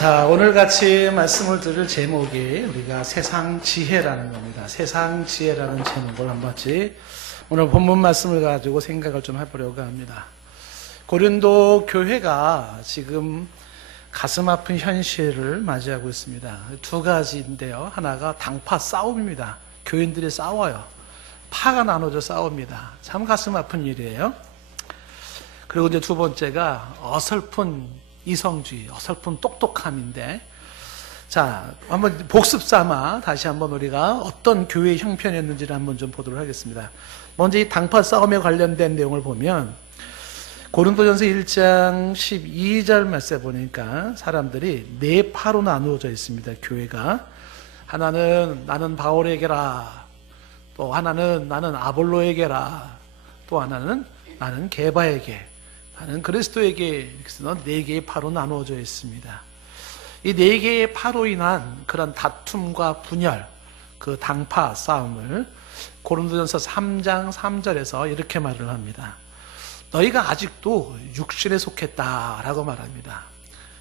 자, 오늘 같이 말씀을 들을 제목이 우리가 세상 지혜라는 겁니다. 세상 지혜라는 제목을 한번 같이 오늘 본문 말씀을 가지고 생각을 좀 해보려고 합니다. 고린도 교회가 지금 가슴 아픈 현실을 맞이하고 있습니다. 두 가지인데요. 하나가 당파 싸움입니다. 교인들이 싸워요. 파가 나눠져 싸웁니다. 참 가슴 아픈 일이에요. 그리고 이제 두 번째가 어설픈 이성주의, 어설픈 똑똑함인데, 자, 한번 복습 삼아 다시 한번 우리가 어떤 교회의 형편이었는지를 한번 좀 보도록 하겠습니다. 먼저 이 당파 싸움에 관련된 내용을 보면 고린도전서 1장 12절 말씀에 보니까 사람들이 네 파로 나누어져 있습니다. 교회가 하나는 나는 바울에게라, 또 하나는 나는 아볼로에게라, 또 하나는 나는 게바에게, 나는 그리스도에게, 이렇게 네 개의 파로 나누어져 있습니다. 이 네 개의 파로 인한 그런 다툼과 분열, 그 당파 싸움을 고린도전서 3장 3절에서 이렇게 말을 합니다. 너희가 아직도 육신에 속했다라고 말합니다.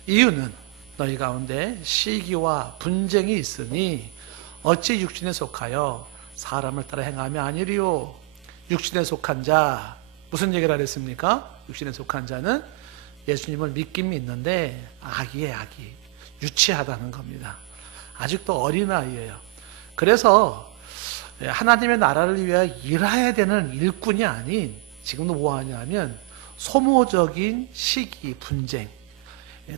이유는 너희 가운데 시기와 분쟁이 있으니 어찌 육신에 속하여 사람을 따라 행하며 아니리요. 육신에 속한 자, 무슨 얘기를 하랬습니까? 육신에 속한 자는 예수님을 믿긴 믿는데 악이에요, 악이. 유치하다는 겁니다. 아직도 어린아이예요. 그래서 하나님의 나라를 위하여 일해야 되는 일꾼이 아닌, 지금도 뭐 하냐면 소모적인 시기, 분쟁,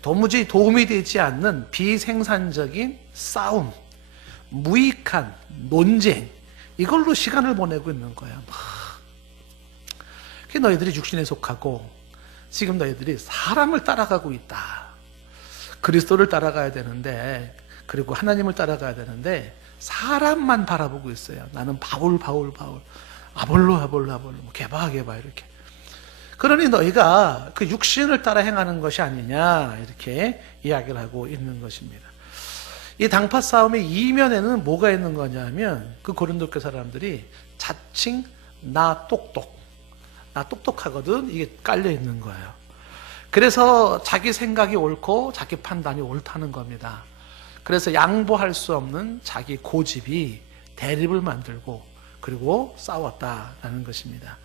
도무지 도움이 되지 않는 비생산적인 싸움, 무익한 논쟁, 이걸로 시간을 보내고 있는 거예요. 너희들이 육신에 속하고 지금 너희들이 사람을 따라가고 있다. 그리스도를 따라가야 되는데, 그리고 하나님을 따라가야 되는데 사람만 바라보고 있어요. 나는 바울, 아볼로, 게바 이렇게. 그러니 너희가 그 육신을 따라 행하는 것이 아니냐, 이렇게 이야기를 하고 있는 것입니다. 이 당파 싸움의 이면에는 뭐가 있는 거냐면 그 고린도 교회 사람들이 자칭 나 똑똑하거든, 이게 깔려 있는 거예요. 그래서 자기 생각이 옳고 자기 판단이 옳다는 겁니다. 그래서 양보할 수 없는 자기 고집이 대립을 만들고 그리고 싸웠다라는 것입니다.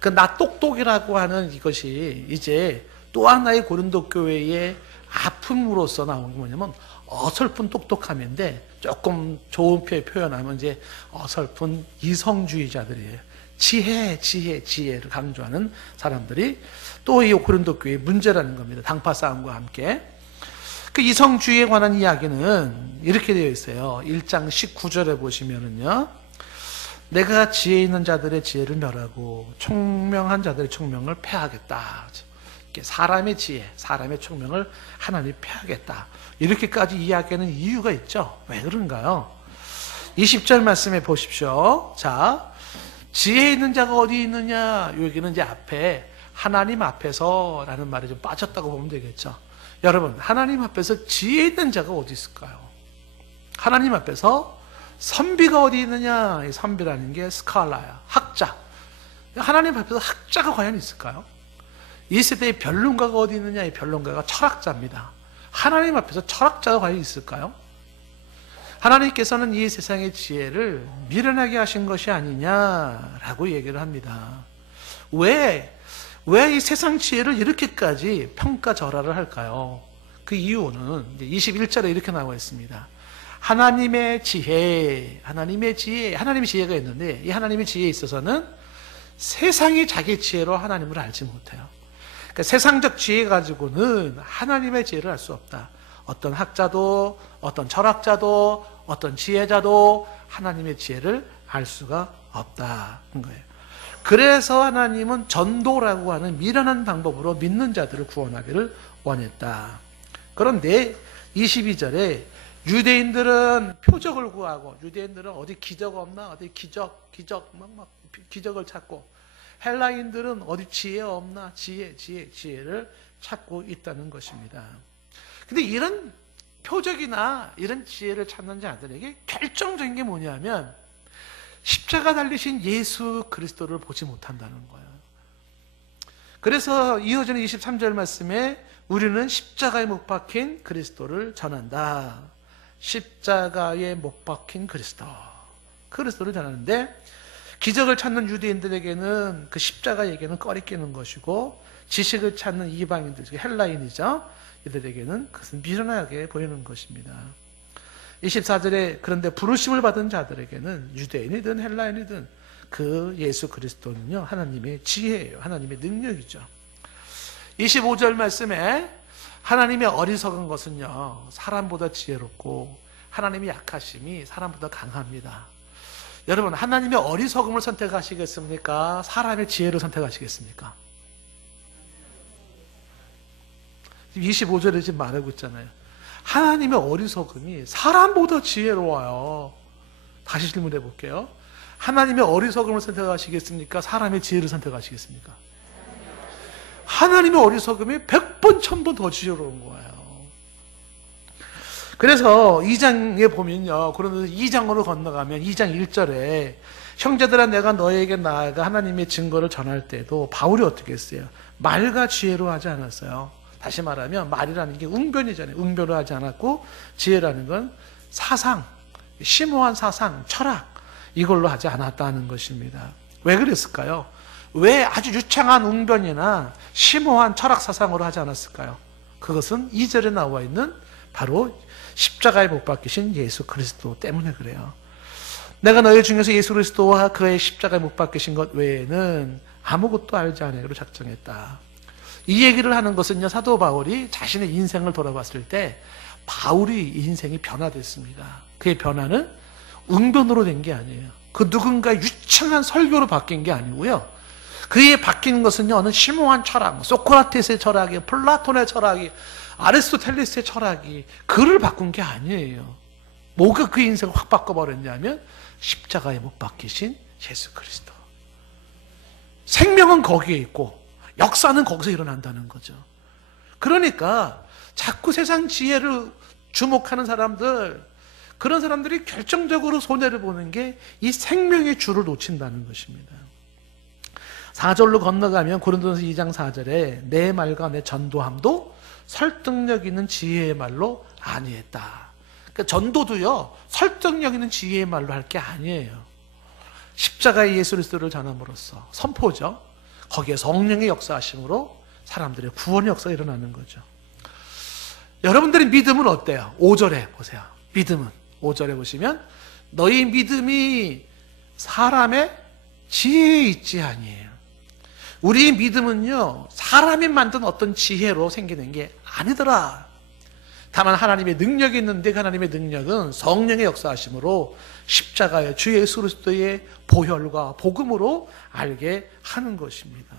그 나 똑똑이라고 하는 이것이 이제 또 하나의 고린도 교회의 아픔으로서 나온 게 뭐냐면 어설픈 똑똑함인데, 조금 좋은 표현하면 이제 어설픈 이성주의자들이에요. 지혜를 강조하는 사람들이 또 이 고린도 교회의 문제라는 겁니다. 당파 싸움과 함께. 그 이성주의에 관한 이야기는 이렇게 되어 있어요. 1장 19절에 보시면은요, 내가 지혜 있는 자들의 지혜를 멸하고 총명한 자들의 총명을 패하겠다. 사람의 지혜, 사람의 총명을 하나님이 패하겠다. 이렇게까지 이야기하는 이유가 있죠. 왜 그런가요? 20절 말씀해 보십시오. 자, 지혜 있는 자가 어디 있느냐? 여기는 이제 앞에 하나님 앞에서 라는 말이 좀 빠졌다고 보면 되겠죠. 여러분, 하나님 앞에서 지혜 있는 자가 어디 있을까요? 하나님 앞에서 선비가 어디 있느냐? 이 선비라는 게 스칼라야, 학자. 하나님 앞에서 학자가 과연 있을까요? 이 세대의 변론가가 어디 있느냐? 이 변론가가 철학자입니다. 하나님 앞에서 철학자가 과연 있을까요? 하나님께서는 이 세상의 지혜를 미련하게 하신 것이 아니냐라고 얘기를 합니다. 왜 이 세상 지혜를 이렇게까지 평가절하를 할까요? 그 이유는 21절에 이렇게 나와 있습니다. 하나님의 지혜가 있는데, 이 하나님의 지혜에 있어서는 세상이 자기 지혜로 하나님을 알지 못해요. 그러니까 세상적 지혜 가지고는 하나님의 지혜를 알 수 없다. 어떤 학자도, 어떤 철학자도, 어떤 지혜자도 하나님의 지혜를 알 수가 없다는 거예요. 그래서 하나님은 전도라고 하는 미련한 방법으로 믿는 자들을 구원하기를 원했다. 그런데 22절에 유대인들은 표적을 구하고, 유대인들은 어디 기적 없나? 어디 기적을 찾고, 헬라인들은 어디 지혜 없나? 지혜를 찾고 있다는 것입니다. 근데 이런 표적이나 이런 지혜를 찾는 자들에게 결정적인 게 뭐냐면 십자가 달리신 예수 그리스도를 보지 못한다는 거예요. 그래서 이어지는 23절 말씀에 우리는 십자가에 못 박힌 그리스도를 전한다. 십자가에 못 박힌 그리스도를 전하는데, 기적을 찾는 유대인들에게는 그 십자가 얘기는 꺼리끼는 것이고, 지식을 찾는 이방인들, 헬라인이죠, 이들에게는 그것은 미련하게 보이는 것입니다. 24절에 그런데 부르심을 받은 자들에게는 유대인이든 헬라인이든 그 예수 그리스도는요, 하나님의 지혜예요. 하나님의 능력이죠. 25절 말씀에 하나님의 어리석은 것은요, 사람보다 지혜롭고 하나님의 약하심이 사람보다 강합니다. 여러분, 하나님의 어리석음을 선택하시겠습니까? 사람의 지혜를 선택하시겠습니까? 25절에 지금 말하고 있잖아요. 하나님의 어리석음이 사람보다 지혜로워요. 다시 질문해 볼게요. 하나님의 어리석음을 선택하시겠습니까? 사람의 지혜를 선택하시겠습니까? 하나님의 어리석음이 100번, 1000번 더 지혜로운 거예요. 그래서 2장에 보면요, 그러면서 2장으로 건너가면 2장 1절에 형제들아 내가 너에게 나아가 하나님의 증거를 전할 때도 바울이 어떻게 했어요? 말과 지혜로 하지 않았어요. 다시 말하면 말이라는 게 웅변이잖아요. 웅변을 하지 않았고, 지혜라는 건 사상, 심오한 사상, 철학, 이걸로 하지 않았다는 것입니다. 왜 그랬을까요? 왜 아주 유창한 웅변이나 심오한 철학 사상으로 하지 않았을까요? 그것은 2절에 나와 있는 바로 십자가에 못 박히신 예수 그리스도 때문에 그래요. 내가 너희 중에서 예수 그리스도와 그의 십자가에 못 박히신 것 외에는 아무것도 알지 않으기로 작정했다. 이 얘기를 하는 것은요, 사도 바울이 자신의 인생을 돌아봤을 때 바울이 인생이 변화됐습니다. 그의 변화는 웅변으로 된 게 아니에요. 그 누군가의 유창한 설교로 바뀐 게 아니고요, 그의 바뀌는 것은요, 어느 심오한 철학, 소크라테스의 철학이, 플라톤의 철학이, 아리스토텔레스의 철학이 그를 바꾼 게 아니에요. 뭐가 그 인생을 확 바꿔버렸냐면 십자가에 못 박히신 예수 그리스도. 생명은 거기에 있고 역사는 거기서 일어난다는 거죠. 그러니까 자꾸 세상 지혜를 주목하는 사람들, 그런 사람들이 결정적으로 손해를 보는 게 이 생명의 줄을 놓친다는 것입니다. 4절로 건너가면 고린도전서 2장 4절에 내 말과 내 전도함도 설득력 있는 지혜의 말로 아니했다. 그러니까 전도도요, 설득력 있는 지혜의 말로 할 게 아니에요. 십자가의 예수 그리스도를 전함으로써 선포죠. 거기에 성령의 역사하심으로 사람들의 구원의 역사가 일어나는 거죠. 여러분들의 믿음은 어때요? 5절에 보세요. 믿음은 5절에 보시면 너희 믿음이 사람의 지혜에 있지 아니에요. 우리의 믿음은요, 사람이 만든 어떤 지혜로 생기는 게 아니더라. 다만 하나님의 능력이 있는데 그 하나님의 능력은 성령의 역사하심으로 십자가의 주 예수 그리스도의 보혈과 복음으로 알게 하는 것입니다.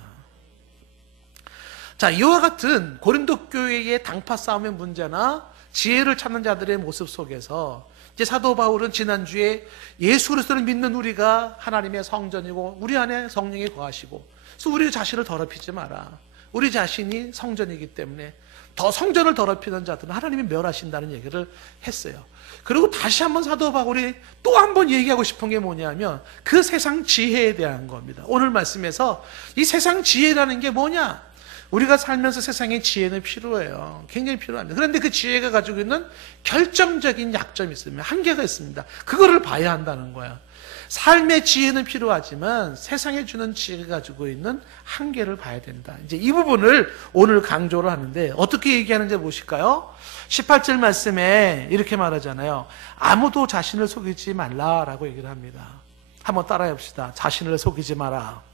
자, 이와 같은 고린도 교회의 당파 싸움의 문제나 지혜를 찾는 자들의 모습 속에서 이제 사도 바울은 지난주에 예수 그리스도를 믿는 우리가 하나님의 성전이고 우리 안에 성령이 거하시고, 그래서 우리 자신을 더럽히지 마라. 우리 자신이 성전이기 때문에 더 성전을 더럽히는 자들은 하나님이 멸하신다는 얘기를 했어요. 그리고 다시 한번 사도 바울이 또 한 번 얘기하고 싶은 게 뭐냐면 그 세상 지혜에 대한 겁니다. 오늘 말씀에서 이 세상 지혜라는 게 뭐냐? 우리가 살면서 세상의 지혜는 필요해요. 굉장히 필요합니다. 그런데 그 지혜가 가지고 있는 결정적인 약점이 있습니다. 한계가 있습니다. 그거를 봐야 한다는 거야. 삶의 지혜는 필요하지만 세상에 주는 지혜가 가지고 있는 한계를 봐야 된다. 이제 이 부분을 오늘 강조를 하는데 어떻게 얘기하는지 보실까요? 18절 말씀에 이렇게 말하잖아요. 아무도 자신을 속이지 말라라고 얘기를 합니다. 한번 따라해 봅시다. 자신을 속이지 마라.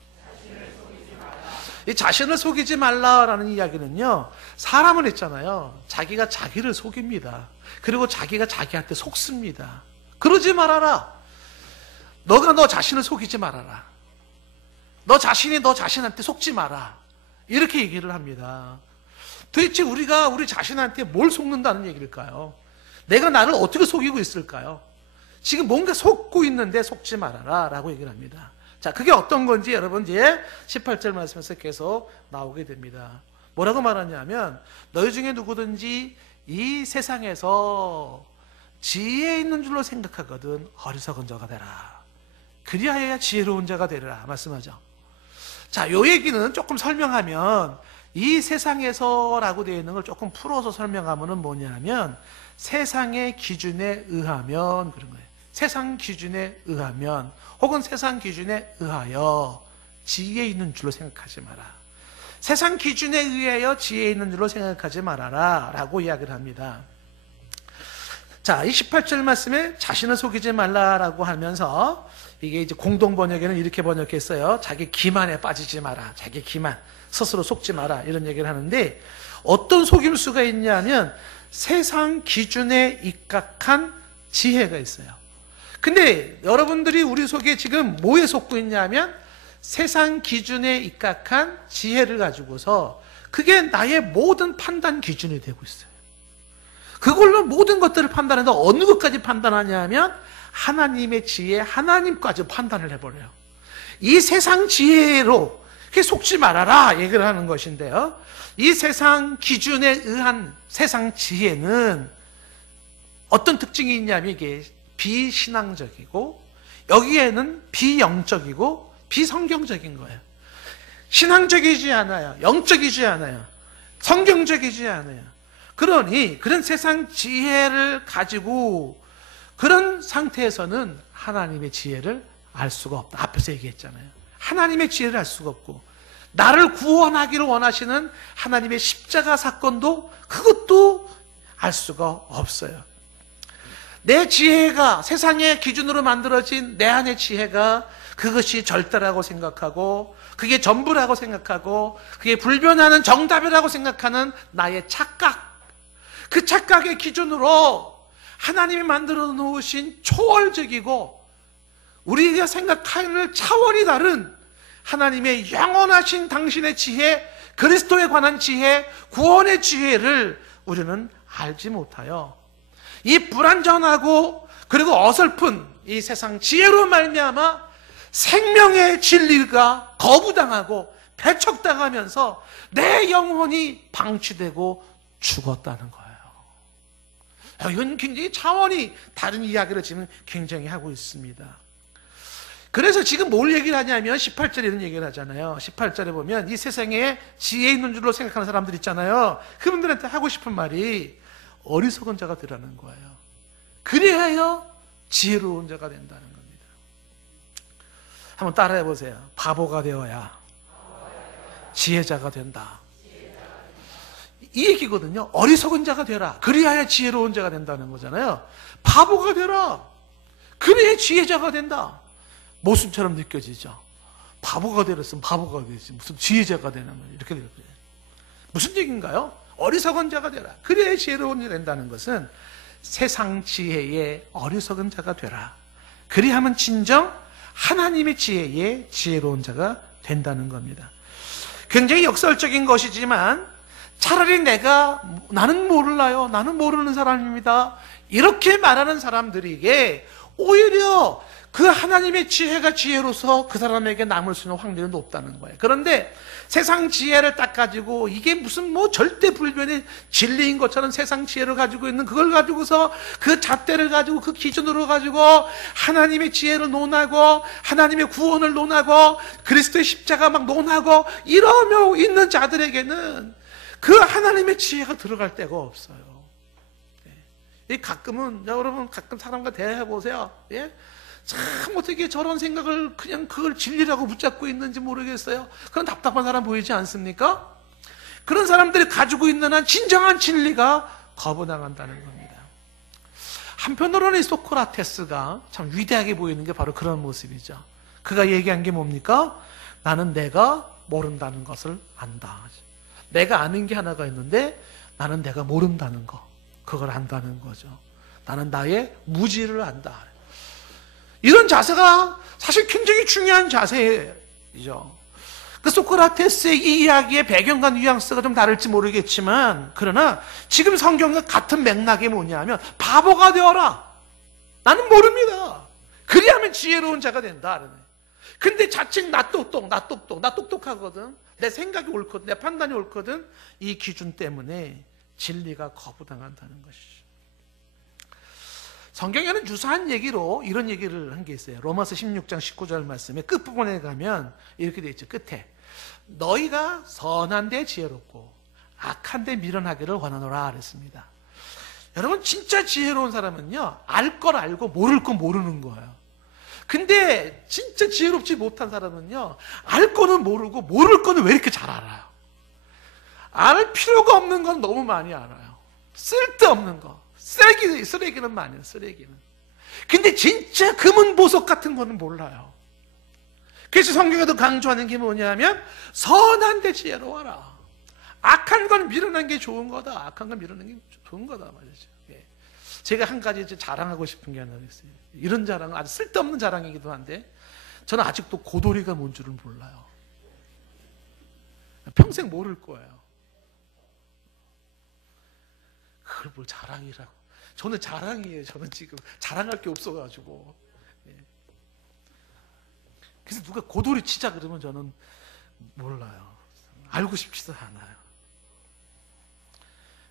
이 자신을 속이지 말라라는 이야기는요, 사람은 있잖아요, 자기가 자기를 속입니다. 그리고 자기가 자기한테 속습니다. 그러지 말아라. 너가 너 자신을 속이지 말아라. 너 자신이 너 자신한테 속지 마라. 이렇게 얘기를 합니다. 도대체 우리가 우리 자신한테 뭘 속는다는 얘기일까요? 내가 나를 어떻게 속이고 있을까요? 지금 뭔가 속고 있는데 속지 말아라 라고 얘기를 합니다. 자, 그게 어떤 건지 여러분 이제 18절 말씀에서 계속 나오게 됩니다. 뭐라고 말하냐면 너희 중에 누구든지 이 세상에서 지혜 있는 줄로 생각하거든 어리석은 자가 되라. 그리하여야 지혜로운 자가 되리라 말씀하죠. 자, 요 얘기는 조금 설명하면 이 세상에서라고 되어 있는 걸 조금 풀어서 설명하면은 뭐냐면 세상의 기준에 의하면 그런 거예요. 세상 기준에 의하면 혹은 세상 기준에 의하여 지혜 있는 줄로 생각하지 마라. 세상 기준에 의하여 지혜 있는 줄로 생각하지 말아라 라고 이야기를 합니다. 자, 이 18절 말씀에 자신을 속이지 말라라고 하면서 이게 이제 공동 번역에는 이렇게 번역했어요. 자기 기만에 빠지지 마라. 자기 기만, 스스로 속지 마라. 이런 얘기를 하는데 어떤 속임수가 있냐면 세상 기준에 입각한 지혜가 있어요. 근데 여러분들이 우리 속에 지금 뭐에 속고 있냐면 세상 기준에 입각한 지혜를 가지고서 그게 나의 모든 판단 기준이 되고 있어요. 그걸로 모든 것들을 판단해서 어느 것까지 판단하냐 하면 하나님의 지혜, 하나님까지 판단을 해버려요. 이 세상 지혜로 속지 말아라 얘기를 하는 것인데요. 이 세상 기준에 의한 세상 지혜는 어떤 특징이 있냐면 이게 비신앙적이고 여기에는 비영적이고 비성경적인 거예요. 신앙적이지 않아요. 영적이지 않아요. 성경적이지 않아요. 그러니 그런 세상 지혜를 가지고 그런 상태에서는 하나님의 지혜를 알 수가 없다. 앞에서 얘기했잖아요. 하나님의 지혜를 알 수가 없고 나를 구원하기를 원하시는 하나님의 십자가 사건도 그것도 알 수가 없어요. 내 지혜가 세상의 기준으로 만들어진 내 안의 지혜가 그것이 절대라고 생각하고 그게 전부라고 생각하고 그게 불변하는 정답이라고 생각하는 나의 착각, 그 착각의 기준으로 하나님이 만들어 놓으신 초월적이고 우리가 생각하는 차원이 다른 하나님의 영원하신 당신의 지혜, 그리스도에 관한 지혜, 구원의 지혜를 우리는 알지 못하여 이 불완전하고 그리고 어설픈 이 세상 지혜로 말미암아 생명의 진리가 거부당하고 배척당하면서 내 영혼이 방치되고 죽었다는 거예요. 이건 굉장히 차원이 다른 이야기를 지금 굉장히 하고 있습니다. 그래서 지금 뭘 얘기를 하냐면 18절에 이런 얘기를 하잖아요. 18절에 보면 이 세상에 지혜 있는 줄로 생각하는 사람들 있잖아요. 그분들한테 하고 싶은 말이 어리석은 자가 되라는 거예요. 그래야 지혜로운 자가 된다는 겁니다. 한번 따라해 보세요. 바보가 되어야 지혜자가 된다. 이 얘기거든요. 어리석은 자가 되라. 그래야 지혜로운 자가 된다는 거잖아요. 바보가 되라. 그래야 지혜자가 된다. 모순처럼 느껴지죠. 바보가 되랬으면 바보가 되지 무슨 지혜자가 되는 거예요. 이렇게 될 거예요. 무슨 얘기인가요? 어리석은 자가 되라. 그래야 지혜로운 자가 된다는 것은 세상 지혜의 어리석은 자가 되라. 그리하면 진정 하나님의 지혜의 지혜로운 자가 된다는 겁니다. 굉장히 역설적인 것이지만 차라리 나는 몰라요. 나는 모르는 사람입니다. 이렇게 말하는 사람들에게 오히려 그 하나님의 지혜가 지혜로서 그 사람에게 남을 수 있는 확률이 높다는 거예요. 그런데 세상 지혜를 딱 가지고 이게 무슨 절대 불변의 진리인 것처럼 세상 지혜를 가지고 있는 그걸 가지고서 그 잣대를 가지고 그 기준으로 가지고 하나님의 지혜를 논하고 하나님의 구원을 논하고 그리스도의 십자가 막 논하고 이러며 있는 자들에게는 그 하나님의 지혜가 들어갈 데가 없어요. 가끔은 여러분 가끔 사람과 대화해 보세요. 참 어떻게 저런 생각을 그냥 그걸 진리라고 붙잡고 있는지 모르겠어요. 그런 답답한 사람 보이지 않습니까? 그런 사람들이 가지고 있는 한 진정한 진리가 거부당한다는 겁니다. 한편으로는 이 소크라테스가 참 위대하게 보이는 게 바로 그런 모습이죠. 그가 얘기한 게 뭡니까? 나는 내가 모른다는 것을 안다. 내가 아는 게 하나가 있는데 나는 내가 모른다는 거, 그걸 안다는 거죠. 나는 나의 무지를 안다. 이런 자세가 사실 굉장히 중요한 자세이죠. 그 소크라테스의 이 이야기의 배경과 뉘앙스가 좀 다를지 모르겠지만 그러나 지금 성경과 같은 맥락이 뭐냐면 바보가 되어라. 나는 모릅니다. 그리하면 지혜로운 자가 된다. 근데 자칫 나 똑똑하거든. 내 생각이 옳거든. 내 판단이 옳거든. 이 기준 때문에 진리가 거부당한다는 것이죠. 성경에는 유사한 얘기로 이런 얘기를 한 게 있어요. 로마서 16장 19절 말씀에 끝부분에 가면 이렇게 되어 있죠. 끝에 너희가 선한데 지혜롭고 악한데 미련하기를 원하노라 그랬습니다. 여러분, 진짜 지혜로운 사람은요, 알 걸 알고 모를 거 모르는 거예요. 근데 진짜 지혜롭지 못한 사람은요, 알 거는 모르고 모를 거는 왜 이렇게 잘 알아요? 알 필요가 없는 건 너무 많이 알아요. 쓸데없는 거. 쓰레기는 많이 해요, 쓰레기는. 근데 진짜 금은 보석 같은 거는 몰라요. 그래서 성경에도 강조하는 게 뭐냐면, 선한데 지혜로워라. 악한 건 미련한 게 좋은 거다. 악한 건 미련한 게 좋은 거다 말이죠. 예. 제가 한 가지 자랑하고 싶은 게 하나 있어요. 이런 자랑은 아주 쓸데없는 자랑이기도 한데, 저는 아직도 고돌이가 뭔 줄은 몰라요. 평생 모를 거예요. 그걸 뭘 자랑이라고. 저는 자랑이에요. 저는 지금 자랑할 게 없어가지고. 예. 그래서 누가 고돌이 치자 그러면 저는 몰라요. 알고 싶지도 않아요.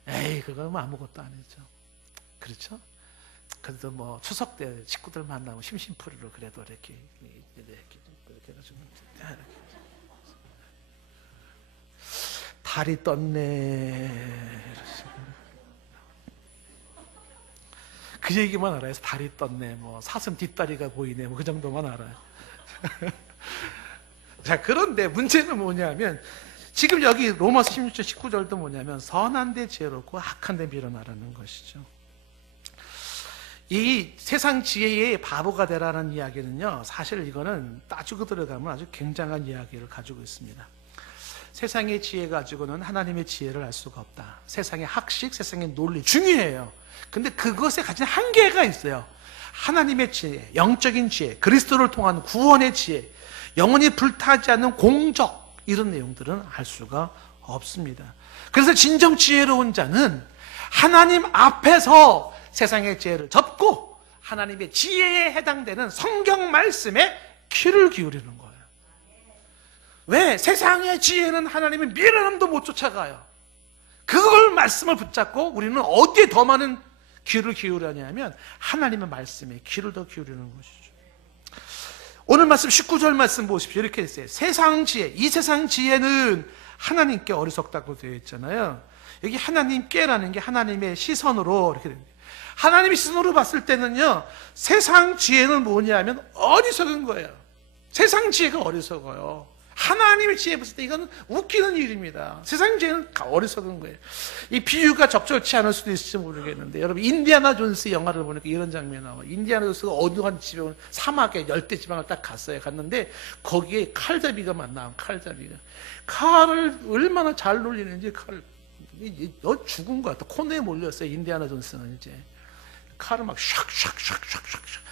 에이, 그건 뭐 아무것도 아니죠. 그렇죠? 그래도 뭐 추석 때 식구들 만나면 심심풀이로 그래도 이렇게 해가지고 달이 떴네. 그 얘기만 알아요. 달이 떴네, 뭐 사슴 뒷다리가 보이네, 뭐 그 정도만 알아요. 자, 그런데 문제는 뭐냐면, 지금 여기 로마서 16절 19절도 뭐냐면, 선한데 지혜롭고 악한데 미련하라는 것이죠. 이 세상 지혜의 바보가 되라는 이야기는요, 사실 이거는 따지고 들어가면 아주 굉장한 이야기를 가지고 있습니다. 세상의 지혜 가지고는 하나님의 지혜를 알 수가 없다. 세상의 학식, 세상의 논리 중요해요. 근데 그것에 가진 한계가 있어요. 하나님의 지혜, 영적인 지혜, 그리스도를 통한 구원의 지혜, 영원히 불타지 않는 공적, 이런 내용들은 알 수가 없습니다. 그래서 진정 지혜로운 자는 하나님 앞에서 세상의 지혜를 접고 하나님의 지혜에 해당되는 성경 말씀에 귀를 기울이는 거예요. 왜? 세상의 지혜는 하나님의 미련함도 못 쫓아가요. 그걸 말씀을 붙잡고 우리는 어디에 더 많은 귀를 기울여냐면 하나님의 말씀에 귀를 더 기울이는 것이죠. 오늘 말씀 19절 말씀 보십시오. 이렇게 했어요. 세상 지혜, 이 세상 지혜는 하나님께 어리석다고 되어 있잖아요. 여기 하나님께라는 게 하나님의 시선으로 이렇게 됩니다. 하나님의 시선으로 봤을 때는요, 세상 지혜는 뭐냐면 어리석은 거예요. 세상 지혜가 어리석어요. 하나님의 지혜 봤을 때 이건 웃기는 일입니다. 세상 지혜는 어리석은 거예요. 이 비유가 적절치 않을 수도 있을지 모르겠는데, 여러분 인디아나 존스 영화를 보니까 이런 장면이 나와요. 인디아나 존스가 어두운 지방, 사막에 열대 지방을 딱 갔어요. 갔는데 거기에 칼잡이가 만나요. 칼잡이가 칼을 얼마나 잘 놀리는지, 너 죽은 거야. 또 코너에 몰렸어요. 인디아나 존스는 이제 칼을 막 샥샥샥샥샥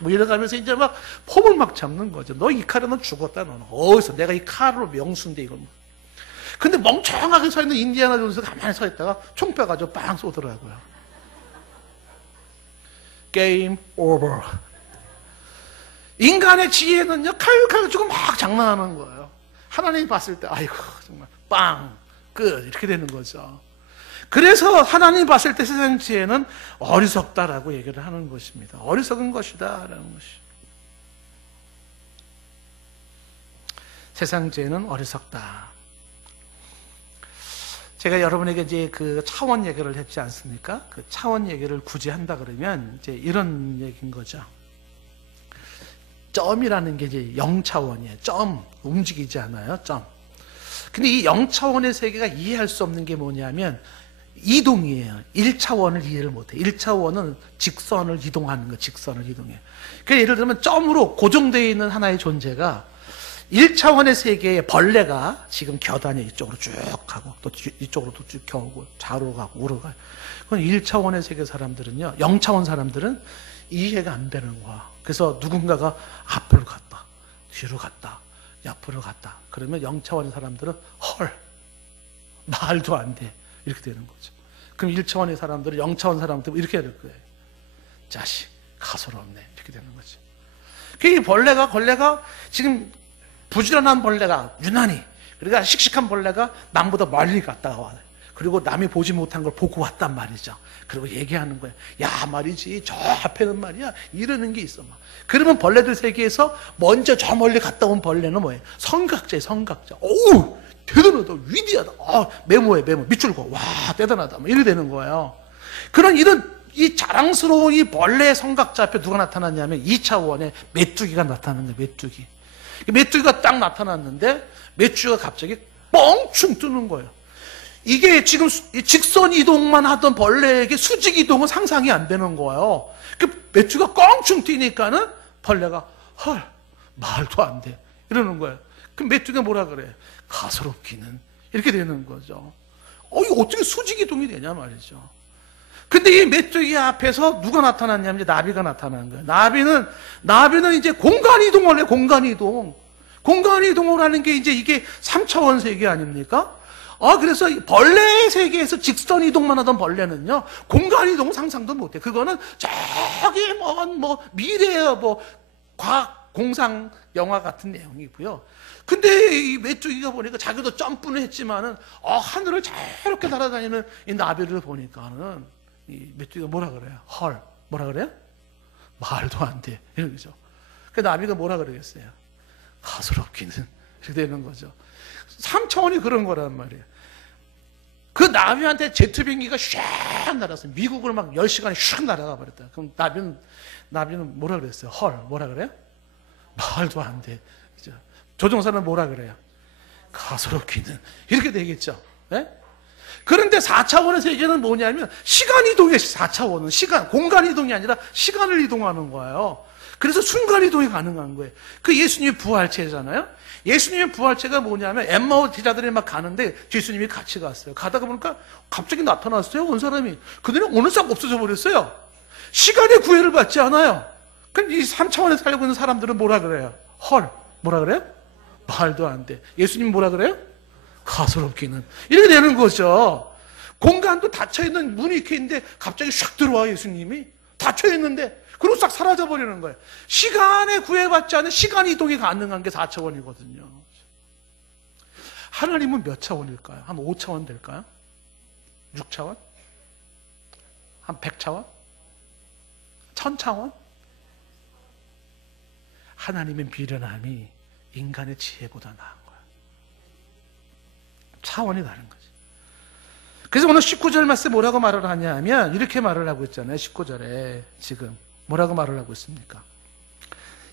뭐 이래가면서 이제 막 폼을 막 잡는 거죠. 너 이 칼은 넌 죽었다. 너는 어디서 내가 이 칼로 명수인데 이걸. 근데 멍청하게 서 있는 인디아나 존스가 가만히 서 있다가 총 빼가지고 빵 쏘더라고요. 게임 오버. 인간의 지혜는요, 칼 가지고 막 장난하는 거예요. 하나님이 봤을 때 아이고 정말 빵 끝 이렇게 되는 거죠. 그래서 하나님 봤을 때 세상 지혜는 어리석다라고 얘기를 하는 것입니다. 어리석은 것이다라는 것이. 세상 지혜는 어리석다. 제가 여러분에게 이제 그 차원 얘기를 했지 않습니까? 그 차원 얘기를 굳이 한다 그러면 이제 이런 얘기인 거죠. 점이라는 게 이제 0차원이에요. 점, 움직이지 않아요. 점. 근데 이 0차원의 세계가 이해할 수 없는 게 뭐냐면 이동이에요. 1차원을 이해를 못해. 1차원은 직선을 이동하는 거, 직선을 이동해. 그러니까 예를 들면 점으로 고정되어 있는 하나의 존재가 1차원의 세계의 벌레가 지금 겨다녀 이쪽으로 쭉 가고 또 이쪽으로도 쭉 겨우고 좌우로 가고 우로 가요. 그건 1차원의 세계 사람들은요, 0차원 사람들은 이해가 안 되는 거야. 그래서 누군가가 앞으로 갔다, 뒤로 갔다, 옆으로 갔다. 그러면 0차원의 사람들은 헐, 말도 안 돼. 이렇게 되는 거죠. 그럼 1차원의 사람들은 0차원 사람들은 이렇게 될 거예요. 자식, 가소롭네. 이렇게 되는 거죠. 그 벌레가 지금 부지런한 벌레가 유난히, 그러니까 씩씩한 벌레가 남보다 멀리 갔다가 와요. 그리고 남이 보지 못한 걸 보고 왔단 말이죠. 그리고 얘기하는 거예요. 야, 말이지, 저 앞에는 말이야, 이러는 게 있어. 막. 그러면 벌레들 세계에서 먼저 저 멀리 갔다 온 벌레는 뭐예요? 성각자예요, 성각자. 오우, 대단하다, 위대하다. 메모해, 메모. 밑줄 그어. 와, 대단하다. 막 이래 되는 거예요. 이런 이 자랑스러운 이 벌레의 성각자 앞에 누가 나타났냐면 2차원의 메뚜기가 나타나는 거예요, 메뚜기. 메뚜기가 딱 나타났는데 메뚜기가 갑자기 뻥충 뜨는 거예요. 이게 지금 직선 이동만 하던 벌레에게 수직 이동은 상상이 안 되는 거예요. 그 메뚜기가 뻥충 뛰니까는 벌레가 헐, 말도 안 돼. 이러는 거예요. 그럼 메뚜기가 뭐라 그래? 가소롭기는. 이렇게 되는 거죠. 이거 어떻게 수직 이동이 되냐 말이죠. 근데 이 메뚜기 앞에서 누가 나타났냐면 이제 나비가 나타난 거예요. 나비는 이제 공간 이동을 해요, 공간 이동. 공간 이동을 하는 게 이제 이게 3차원 세계 아닙니까? 그래서 벌레의 세계에서 직선 이동만 하던 벌레는요, 공간 이동은 상상도 못 해요. 그거는 저기 미래의 과학 공상 영화 같은 내용이고요. 근데 이 메뚜기가 보니까 자기도 점프는 했지만은, 하늘을 자유롭게 날아다니는 이 나비를 보니까는, 이 메뚜기가 뭐라 그래요? 헐, 뭐라 그래요? 말도 안 돼. 이런 거죠. 그 나비가 뭐라 그러겠어요? 가소롭기는. 이렇게 되는 거죠. 3차원이 그런 거란 말이에요. 그 나비한테 제트비행기가 샥 날았어요. 미국을 막 10시간에 슉 날아가 버렸다. 그럼 나비는 뭐라 그랬어요? 헐, 뭐라 그래요? 말도 안 돼. 그죠? 조종사는 뭐라 그래요? 가소롭기는. 이렇게 되겠죠. 네? 그런데 4차원의 세계는 뭐냐면 시간 이동이에요. 4차원은 공간 이동이 아니라 시간을 이동하는 거예요. 그래서 순간 이동이 가능한 거예요. 그 예수님의 부활체잖아요. 예수님의 부활체가 뭐냐면 엠마오 제자들이 막 가는데 예수님이 같이 갔어요. 가다가 보니까 갑자기 나타났어요, 온 사람이. 그들은 어느 싹 없어져 버렸어요. 시간의 구애를 받지 않아요. 그럼 이 3차원에서 살고 있는 사람들은 뭐라 그래요? 헐, 뭐라 그래요? 말도 안 돼. 예수님 뭐라 그래요? 가소롭기는. 이렇게 되는 거죠. 공간도 닫혀있는 문이 이렇게 있는데 갑자기 샥 들어와 예수님이. 닫혀있는데 그리고 싹 사라져버리는 거예요. 시간에 구애받지 않은 시간 이동이 가능한 게 4차원이거든요. 하나님은 몇 차원일까요? 한 5차원 될까요? 6차원? 한 100차원? 1000차원? 하나님의 미련함이 인간의 지혜보다 나은 거예요. 차원이 다른 거지. 그래서 오늘 19절 말씀 뭐라고 말을 하냐면 이렇게 말을 하고 있잖아요. 19절에 지금 뭐라고 말을 하고 있습니까?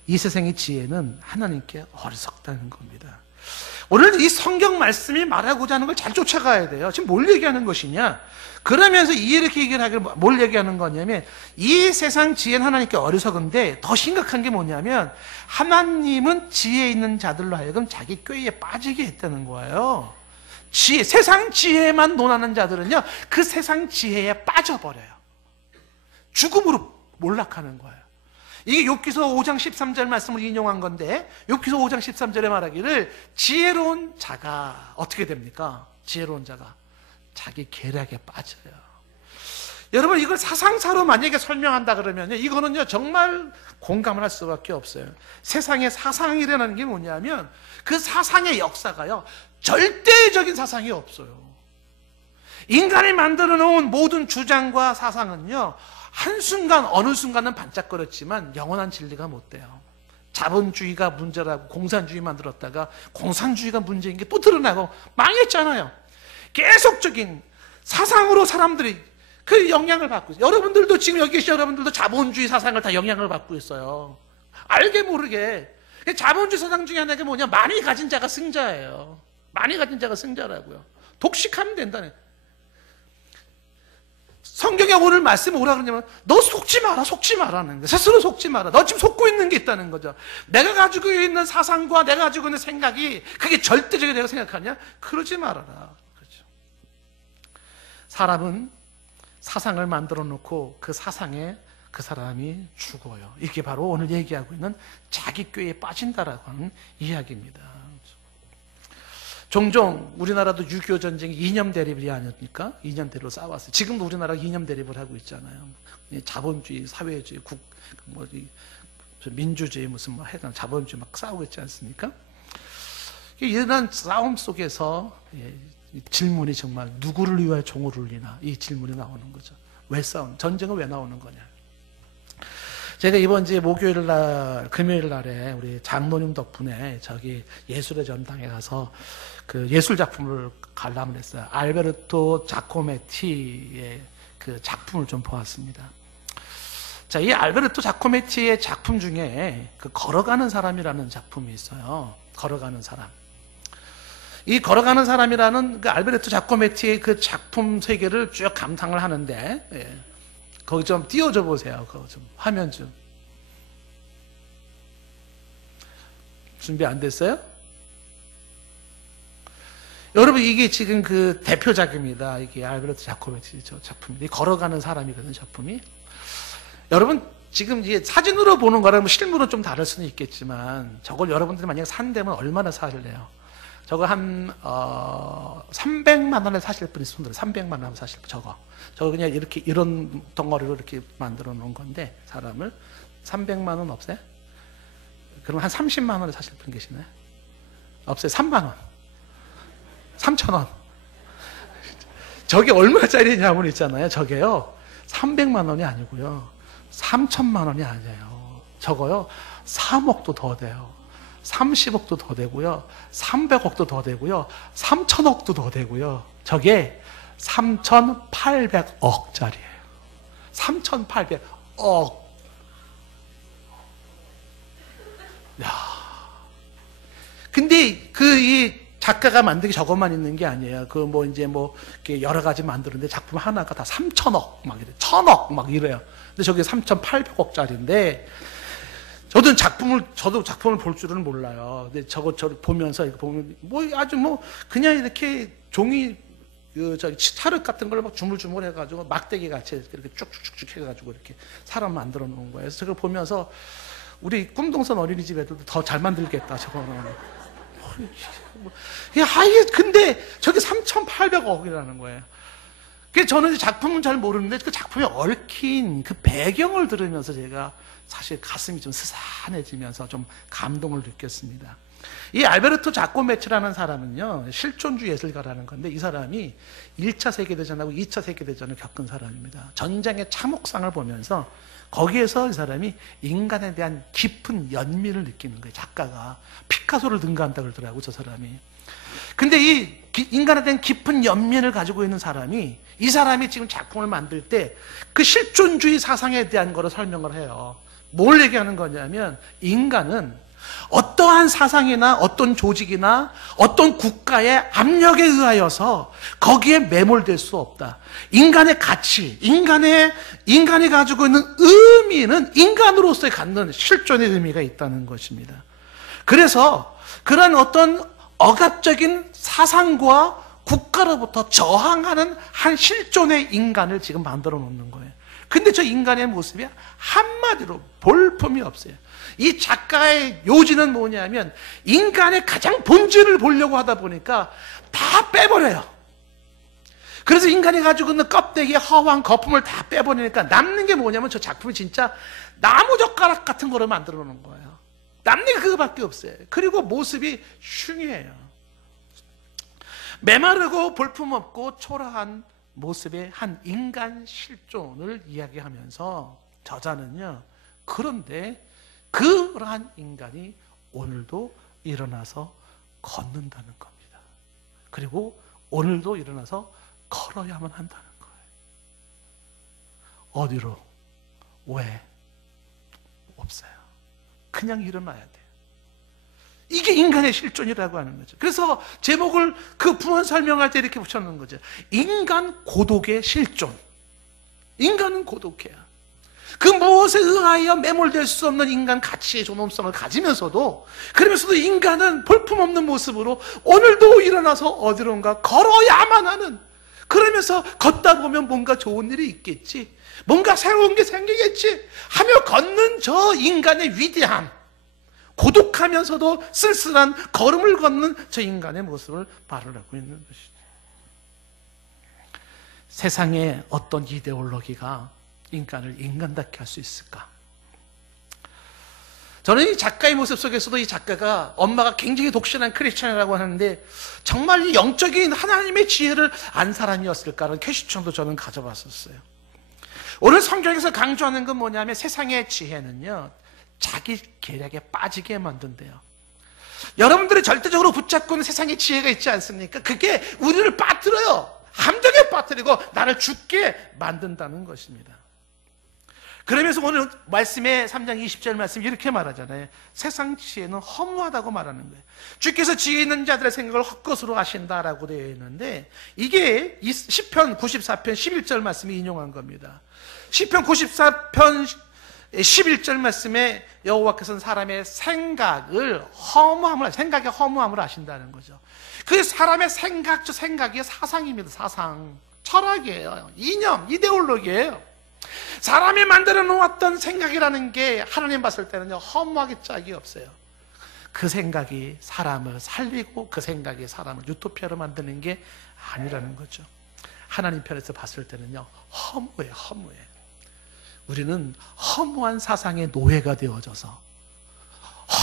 이 세상의 지혜는 하나님께 어리석다는 겁니다. 오늘 이 성경 말씀이 말하고자 하는 걸 잘 쫓아가야 돼요. 지금 뭘 얘기하는 것이냐? 그러면서 이렇게 얘기를 하기를 뭘 얘기하는 거냐면 이 세상 지혜는 하나님께 어리석은데 더 심각한 게 뭐냐면 하나님은 지혜 있는 자들로 하여금 자기 꾀에 빠지게 했다는 거예요. 세상 지혜만 논하는 자들은요, 그 세상 지혜에 빠져버려요. 죽음으로 몰락하는 거예요. 이게 욥기서 5장 13절 말씀을 인용한 건데, 욥기서 5장 13절에 말하기를 지혜로운 자가 어떻게 됩니까? 지혜로운 자가 자기 계략에 빠져요. 여러분, 이걸 사상사로 만약에 설명한다 그러면요, 이거는요 정말 공감을 할 수밖에 없어요. 세상에 사상이라는 게 뭐냐면 그 사상의 역사가요 절대적인 사상이 없어요. 인간이 만들어 놓은 모든 주장과 사상은요 한순간 어느 순간은 반짝거렸지만 영원한 진리가 못 돼요. 자본주의가 문제라고 공산주의 만들었다가 공산주의가 문제인 게 또 드러나고 망했잖아요. 계속적인 사상으로 사람들이 그 영향을 받고 있어요. 여러분들도 지금 여기 계신 여러분들도 자본주의 사상을 다 영향을 받고 있어요. 알게 모르게. 자본주의 사상 중에 하나가 뭐냐, 많이 가진 자가 승자예요. 많이 가진 자가 승자라고요. 독식하면 된다네. 성경에 오늘 말씀이 뭐라 그러냐면 너 속지 마라, 속지 마라는 거예요. 스스로 속지 마라. 너 지금 속고 있는 게 있다는 거죠. 내가 가지고 있는 사상과 내가 가지고 있는 생각이 그게 절대적이라고 내가 생각하냐? 그러지 말아라. 그렇죠. 사람은 사상을 만들어 놓고 그 사상에 그 사람이 죽어요. 이게 바로 오늘 얘기하고 있는 자기 꾀에 빠진다라고 하는 이야기입니다. 종종 우리나라도 6.25 전쟁이 이념 대립이 아닙니까? 이념 대립으로 싸웠어요. 지금도 우리나라가 이념 대립을 하고 있잖아요. 자본주의, 사회주의, 민주주의 무슨 해당 자본주의 막 싸우고 있지 않습니까? 이런 싸움 속에서 질문이 정말 누구를 위하여 종을 울리나 이 질문이 나오는 거죠. 왜 싸우는 전쟁은 왜 나오는 거냐. 제가 이번 주에 목요일 날 금요일 날에 우리 장로님 덕분에 저기 예술의 전당에 가서 그 예술 작품을 관람을 했어요. 알베르토 자코메티의 그 작품을 좀 보았습니다. 자, 이 알베르토 자코메티의 작품 중에 그 걸어가는 사람이라는 작품이 있어요. 걸어가는 사람. 이 걸어가는 사람이라는 그 알베르토 자코메티의 그 작품 세계를 쭉 감상을 하는데, 예. 거기 좀 띄워줘 보세요. 그거 좀 화면 좀. 준비 안 됐어요? 여러분, 이게 지금 그 대표작입니다. 이게 알베르토 자코메티 저 작품이 걸어가는 사람이거든요. 작품이. 여러분, 지금 이제 사진으로 보는 거랑 실물은 좀 다를 수는 있겠지만 저걸 여러분들이 만약에 산다면 얼마나 사실래요? 저거 한 300만 원에 사실 분이 손들어. 300만 원 사실 저거 그냥 이렇게 이런 덩어리로 이렇게 만들어 놓은 건데 사람을 300만 원 없어요? 그럼 한 30만 원에 사실 분 계시나요? 없어요. 3만 원, 3천 원. 저게 얼마짜리냐면 있잖아요. 저게요 300만 원이 아니고요 3천만 원이 아니에요. 저거요 3억도 더 돼요. 30억도 더 되고요 300억도 더 되고요 3천억도 더 되고요. 저게 3,800억짜리예요 3,800억. 야. 근데 이 작가가 만든 게 저것만 있는 게 아니에요. 그 뭐 이제 뭐 여러 가지 만드는데 작품 하나가 다 3천억 막 이래, 1,000억 막 이래요. 근데 저게 3,800억짜리인데 저도 작품을 볼 줄은 몰라요. 근데 저거 보면서 이거 보면 뭐 아주 뭐 그냥 이렇게 종이 찰흙 같은 걸 막 주물주물 해가지고 막대기 같이 이렇게 쭉쭉쭉 해가지고 이렇게 사람 만들어 놓은 거예요. 그래서 저걸 보면서 우리 꿈동산 어린이집 애들도 더 잘 만들겠다 저거는. 근데 저게 3,800억이라는 거예요. 그래서 저는 작품은 잘 모르는데 그 작품에 얽힌 그 배경을 들으면서 제가 사실 가슴이 좀 스산해지면서 좀 감동을 느꼈습니다. 이 알베르토 자코메티라는 사람은요 실존주의 예술가라는 건데 이 사람이 1차 세계대전하고 2차 세계대전을 겪은 사람입니다. 전쟁의 참혹상을 보면서 거기에서 이 사람이 인간에 대한 깊은 연민을 느끼는 거예요. 작가가 피카소를 능가한다 그러더라고요, 저 사람이. 근데 이 인간에 대한 깊은 연민을 가지고 있는 사람이 이 사람이 지금 작품을 만들 때 그 실존주의 사상에 대한 거를 설명을 해요. 뭘 얘기하는 거냐면 인간은 어떠한 사상이나 어떤 조직이나 어떤 국가의 압력에 의하여서 거기에 매몰될 수 없다. 인간의 가치, 인간이 가지고 있는 의미는 인간으로서의 갖는 실존의 의미가 있다는 것입니다. 그래서 그런 어떤 억압적인 사상과 국가로부터 저항하는 한 실존의 인간을 지금 만들어 놓는 거예요. 근데 저 인간의 모습이 한마디로 볼품이 없어요. 이 작가의 요지는 뭐냐면 인간의 가장 본질을 보려고 하다 보니까 다 빼버려요. 그래서 인간이 가지고 있는 껍데기에 허황 거품을 다 빼버리니까 남는 게 뭐냐면 저 작품이 진짜 나무젓가락 같은 거를 만들어 놓은 거예요. 남는 게 그거밖에 없어요. 그리고 모습이 흉해요. 메마르고 볼품없고 초라한 모습의 한 인간 실존을 이야기하면서 저자는요 그런데 그러한 인간이 오늘도 일어나서 걷는다는 겁니다. 그리고 오늘도 일어나서 걸어야만 한다는 거예요. 어디로? 왜? 없어요. 그냥 일어나야 돼요. 이게 인간의 실존이라고 하는 거죠. 그래서 제목을 그 부원 설명할 때 이렇게 붙여놓은 거죠. 인간 고독의 실존. 인간은 고독해요. 그 무엇에 의하여 매몰될 수 없는 인간 가치의 존엄성을 가지면서도 그러면서도 인간은 볼품없는 모습으로 오늘도 일어나서 어디론가 걸어야만 하는, 그러면서 걷다 보면 뭔가 좋은 일이 있겠지, 뭔가 새로운 게 생기겠지 하며 걷는 저 인간의 위대함, 고독하면서도 쓸쓸한 걸음을 걷는 저 인간의 모습을 말하고 있는 것이죠. 세상에 어떤 이데올로기가 인간을 인간답게 할 수 있을까? 저는 이 작가의 모습 속에서도 이 작가가 엄마가 굉장히 독실한 크리스찬이라고 하는데 정말 이 영적인 하나님의 지혜를 안 사람이었을까라는 퀘스천도 저는 가져봤었어요. 오늘 성경에서 강조하는 건 뭐냐면 세상의 지혜는요, 자기 계략에 빠지게 만든대요. 여러분들이 절대적으로 붙잡고 있는 세상의 지혜가 있지 않습니까? 그게 우리를 빠뜨려요. 함정에 빠뜨리고 나를 죽게 만든다는 것입니다. 그러면서 오늘 말씀의 3장 20절 말씀 이렇게 말하잖아요. 세상 지혜는 허무하다고 말하는 거예요. 주께서 지혜 있는 자들의 생각을 헛것으로 하신다라고 되어 있는데, 이게 시편 94편 11절 말씀이 인용한 겁니다. 시편 94편 11절 말씀에 여호와께서는 사람의 생각의 허무함을 아신다는 거죠. 그 사람의 생각이 사상입니다. 사상, 철학이에요. 이념, 이데올로기예요. 사람이 만들어 놓았던 생각이라는 게 하나님 봤을 때는요, 허무하게 짝이 없어요. 그 생각이 사람을 살리고 그 생각이 사람을 유토피아로 만드는 게 아니라는 거죠. 하나님 편에서 봤을 때는요, 허무해. 우리는 허무한 사상의 노예가 되어져서,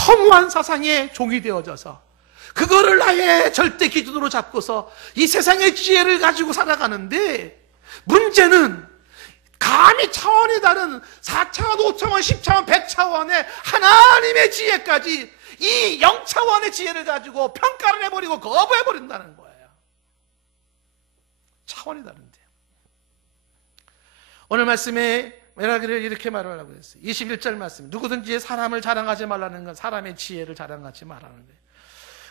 허무한 사상의 종이 되어져서, 그거를 나의 절대 기준으로 잡고서 이 세상의 지혜를 가지고 살아가는데, 문제는 감히 차원이 다른 4차원, 5차원, 10차원, 100차원의 하나님의 지혜까지 이 0차원의 지혜를 가지고 평가를 해버리고 거부해버린다는 거예요. 차원이 다른데요. 오늘 말씀에 이렇게 말하려고 했어요. 21절 말씀, 누구든지 사람을 자랑하지 말라는 건 사람의 지혜를 자랑하지 말라는 거예요.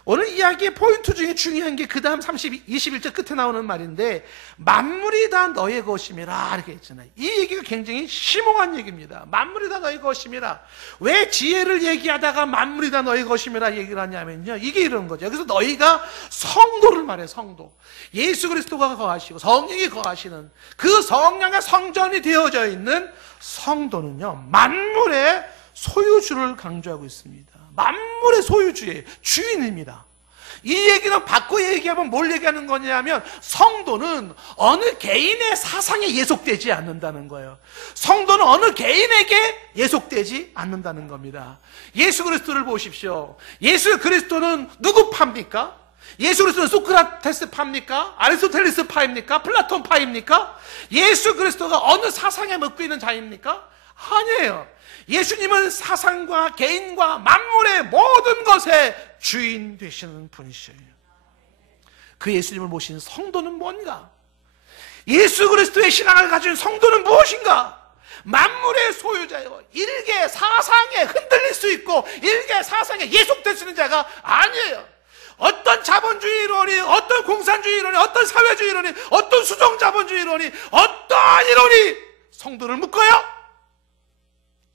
오늘 이야기의 포인트 중에 중요한 게 그 다음 21절 끝에 나오는 말인데, 만물이 다 너의 것임이라 이렇게 했잖아요. 이 얘기가 굉장히 심오한 얘기입니다. 만물이 다 너의 것임이라. 왜 지혜를 얘기하다가 만물이 다 너의 것임이라 얘기를 하냐면요, 이게 이런 거죠. 여기서 너희가 성도를 말해. 성도, 예수 그리스도가 거하시고 성령이 거하시는 그 성령의 성전이 되어져 있는 성도는요, 만물의 소유주를 강조하고 있습니다. 만물의 소유주예요. 주인입니다. 이 얘기는 바꿔 얘기하면 뭘 얘기하는 거냐면, 성도는 어느 개인의 사상에 예속되지 않는다는 거예요. 성도는 어느 개인에게 예속되지 않는다는 겁니다. 예수 그리스도를 보십시오. 예수 그리스도는 누구 파입니까? 예수 그리스도는 소크라테스 파입니까? 아리스토텔레스 파입니까? 플라톤 파입니까? 예수 그리스도가 어느 사상에 묶여 있는 자입니까? 아니에요. 예수님은 사상과 개인과 만물의 모든 것의 주인 되시는 분이셔요. 그 예수님을 모신 성도는 뭔가? 예수 그리스도의 신앙을 가진 성도는 무엇인가? 만물의 소유자예요. 일개 사상에 흔들릴 수 있고 일개 사상에 예속될 수 있는 자가 아니에요. 어떤 자본주의 이론이, 어떤 공산주의 이론이, 어떤 사회주의 이론이, 어떤 수종자본주의 이론이, 어떠한 이론이 성도를 묶어요?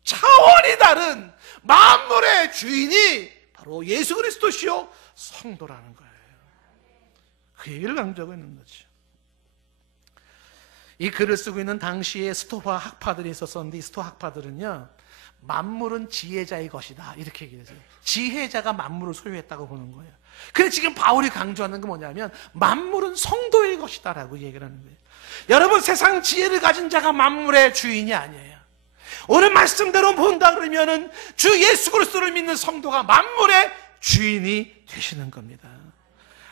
차원이 다른 만물의 주인이 바로 예수 그리스도시요 성도라는 거예요. 그 얘기를 강조하고 있는 거죠. 이 글을 쓰고 있는 당시에 스토아 학파들이 있었었는데, 이 스토아 학파들은요, 만물은 지혜자의 것이다 이렇게 얘기했어요. 지혜자가 만물을 소유했다고 보는 거예요. 근데 지금 바울이 강조하는 건 뭐냐면, 만물은 성도의 것이다라고 얘기를 하는 거예요. 여러분, 세상 지혜를 가진 자가 만물의 주인이 아니에요. 오늘 말씀대로 본다 그러면은 주 예수 그리스도를 믿는 성도가 만물의 주인이 되시는 겁니다.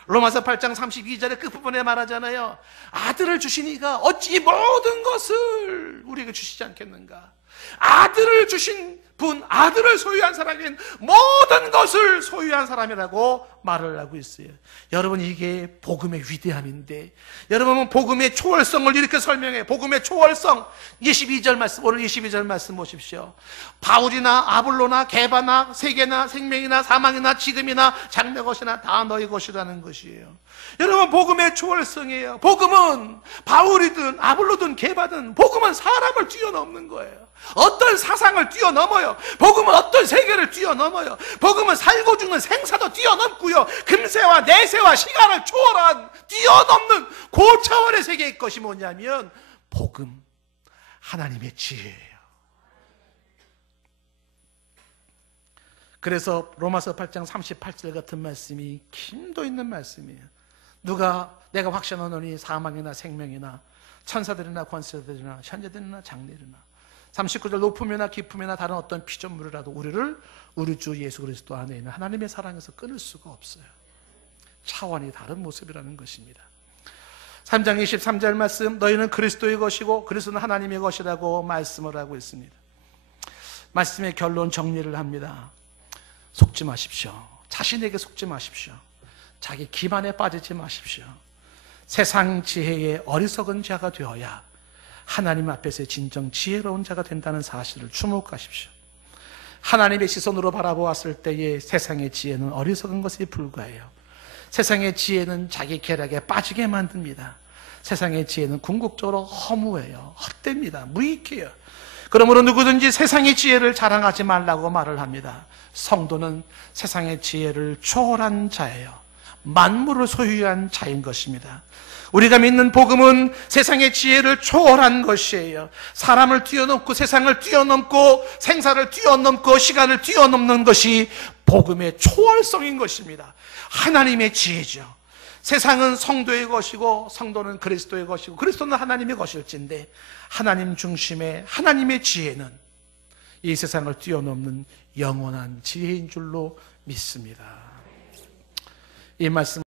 로마서 8장 32절의 끝부분에 말하잖아요. 아들을 주시니가 어찌 모든 것을 우리에게 주시지 않겠는가. 아들을 주신 분, 아들을 소유한 사람인 모든 것을 소유한 사람이라고 말을 하고 있어요. 여러분, 이게 복음의 위대함인데, 여러분 복음의 초월성을 이렇게 설명해. 복음의 초월성 22절 말씀, 오늘 22절 말씀 보십시오. 바울이나 아볼로나 게바나 세계나 생명이나 사망이나 지금이나 장래 것이나 다 너희 것이라는 것이에요. 여러분, 복음의 초월성이에요. 복음은 바울이든 아볼로든 게바든 복음은 사람을 뛰어넘는 거예요. 어떤 사상을 뛰어넘어요. 복음은 어떤 세계를 뛰어넘어요. 복음은 살고 죽는 생사도 뛰어넘고요, 금세와 내세와 시간을 초월한 뛰어넘는 고차원의 세계의 것이 뭐냐면 복음, 하나님의 지혜예요. 그래서 로마서 8장 38절 같은 말씀이 힘도 있는 말씀이에요. 내가 확신하노니 사망이나 생명이나 천사들이나 권세들이나 현재들이나 장래들이나 39절 높음이나 깊음이나 다른 어떤 피조물이라도 우리를 우리 주 예수 그리스도 안에 있는 하나님의 사랑에서 끊을 수가 없어요. 차원이 다른 모습이라는 것입니다. 3장 23절 말씀, 너희는 그리스도의 것이고 그리스도는 하나님의 것이라고 말씀을 하고 있습니다. 말씀의 결론 정리를 합니다. 속지 마십시오. 자신에게 속지 마십시오. 자기 기만에 빠지지 마십시오. 세상 지혜의 어리석은 자가 되어야 하나님 앞에서 진정 지혜로운 자가 된다는 사실을 주목하십시오. 하나님의 시선으로 바라보았을 때의 세상의 지혜는 어리석은 것에 불과해요. 세상의 지혜는 자기 쾌락에 빠지게 만듭니다. 세상의 지혜는 궁극적으로 허무해요. 헛됩니다. 무익해요. 그러므로 누구든지 세상의 지혜를 자랑하지 말라고 말을 합니다. 성도는 세상의 지혜를 초월한 자예요. 만물을 소유한 자인 것입니다. 우리가 믿는 복음은 세상의 지혜를 초월한 것이에요. 사람을 뛰어넘고 세상을 뛰어넘고 생사를 뛰어넘고 시간을 뛰어넘는 것이 복음의 초월성인 것입니다. 하나님의 지혜죠. 세상은 성도의 것이고 성도는 그리스도의 것이고 그리스도는 하나님의 것일진데 하나님 중심의 하나님의 지혜는 이 세상을 뛰어넘는 영원한 지혜인 줄로 믿습니다. 이 말씀